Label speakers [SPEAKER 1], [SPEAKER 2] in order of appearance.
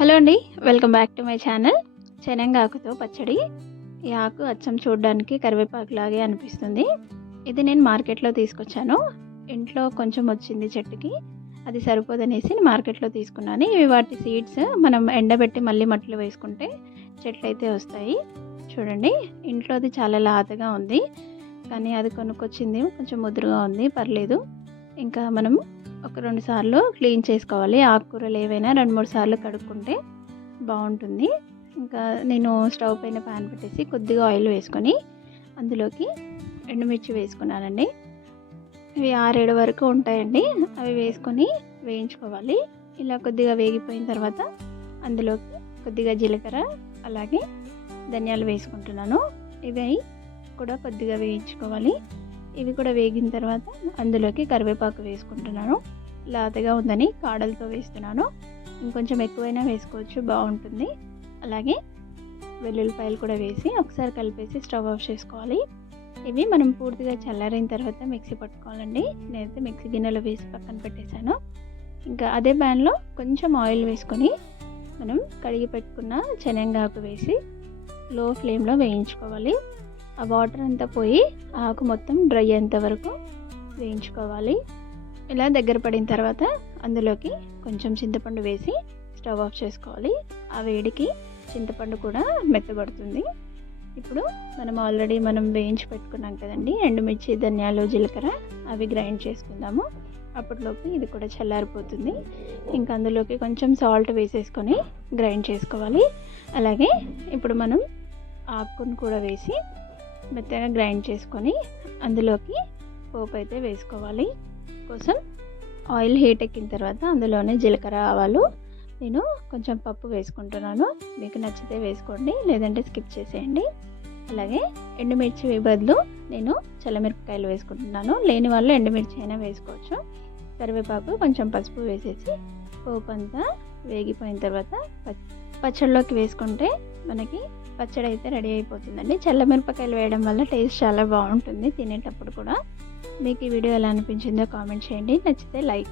[SPEAKER 1] Hello అండి welcome back to my channel. శనగఆకుతో పచ్చడి. ఈ ఆకు అచ్చం చూడడానికి కరివేపాకు లాగే అనిపిస్తుంది. ఇది నేను మార్కెట్లో తీసుకొచ్చాను. ఇంట్లో కొంచెం వచ్చింది చెట్టుకి. అది సరిపోదనేసి నేను మార్కెట్లో తీసుకున్నాను. ఇవి వాటి సీడ్స్ మనం ఎండబెట్టి మళ్ళీ మట్టిలో వేసుకుంటే చెట్లు అయితే వస్తాయి. చూడండి ఇంట్లో అది చాలా లాతగా ఉంది. కానీ అది కొనుక్కొచ్చింది కొంచెం ముదురుగా ఉంది పర్లేదు. ఇంకా మనం ఒక రెండు సార్లు క్లీన్ చేసుకోవాలి. ఆకుకూరలు ఏవైనా రెండు మూడు సార్లు కడుక్కుంటే బాగుంటుంది. ఇంకా నేను స్టవ్ పైన ప్యాన్ పెట్టేసి కొద్దిగా ఆయిల్ వేసుకొని అందులోకి ఎండుమిర్చి వేసుకున్నానండి. ఇవి ఆరేడు వరకు ఉంటాయండి. అవి వేసుకొని వేయించుకోవాలి. ఇలా కొద్దిగా వేగిపోయిన తర్వాత అందులోకి కొద్దిగా జీలకర్ర అలాగే ధనియాలు వేసుకుంటున్నాను. ఇవి కూడా కొద్దిగా వేయించుకోవాలి. ఇవి కూడా వేగిన తర్వాత అందులోకి కరివేపాకు వేసుకుంటున్నాను. లాతగా ఉందని కాడలతో వేస్తున్నాను. ఇంకొంచెం ఎక్కువైనా వేసుకోవచ్చు బాగుంటుంది. అలాగే వెల్లుల్లిపాయలు కూడా వేసి ఒకసారి కలిపేసి స్టవ్ ఆఫ్ చేసుకోవాలి. ఇవి మనం పూర్తిగా చల్లారిన తర్వాత మిక్సీ పట్టుకోవాలండి. నేనైతే మిక్సీ గిన్నెలో వేసి పక్కన పెట్టేశాను. ఇంకా అదే ప్యాన్లో కొంచెం ఆయిల్ వేసుకొని మనం కడిగి పెట్టుకున్న శనగాకు వేసి లో ఫ్లేమ్లో వేయించుకోవాలి. ఆ వాటర్ అంతా పోయి ఆకు మొత్తం డ్రై అయ్యేంత వరకు వేయించుకోవాలి. ఇలా దగ్గర పడిన తర్వాత అందులోకి కొంచెం చింతపండు వేసి స్టవ్ ఆఫ్ చేసుకోవాలి. ఆ వేడికి చింతపండు కూడా మెత్తబడుతుంది. ఇప్పుడు మనం ఆల్రెడీ మనం వేయించి పెట్టుకున్నాం కదండి ఎండుమిర్చి ధనియాలు జీలకర్ర అవి గ్రైండ్ చేసుకుందాము. అప్పటిలోపు ఇది కూడా చల్లారిపోతుంది. ఇంకా అందులోకి కొంచెం సాల్ట్ వేసేసుకొని గ్రైండ్ చేసుకోవాలి. అలాగే ఇప్పుడు మనం ఆకును కూడా వేసి మెత్తగా గ్రైండ్ చేసుకొని అందులోకి పోపు అయితే వేసుకోవాలి. కోసం ఆయిల్ హీట్ ఎక్కిన తర్వాత అందులోనే జీలకర్ర ఆవాలు. నేను కొంచెం పప్పు వేసుకుంటున్నాను. మీకు నచ్చితే వేసుకోండి లేదంటే స్కిప్ చేసేయండి. అలాగే ఎండుమిర్చి బదులు నేను చల్లమిరపకాయలు వేసుకుంటున్నాను. లేని వాళ్ళు ఎండుమిర్చి అయినా వేసుకోవచ్చు. కరివేపాకు కొంచెం పసుపు వేసేసి పోపు అంతా వేగిపోయిన తర్వాత పచ్చడిలోకి వేసుకుంటే మనకి పచ్చడి అయితే రెడీ అయిపోతుందండి. చల్లమిరపకాయలు వేయడం వల్ల టేస్ట్ చాలా బాగుంటుంది తినేటప్పుడు కూడా. మీకు ఈ వీడియో ఎలా అనిపించిందో కామెంట్ చేయండి. నచ్చితే లైక్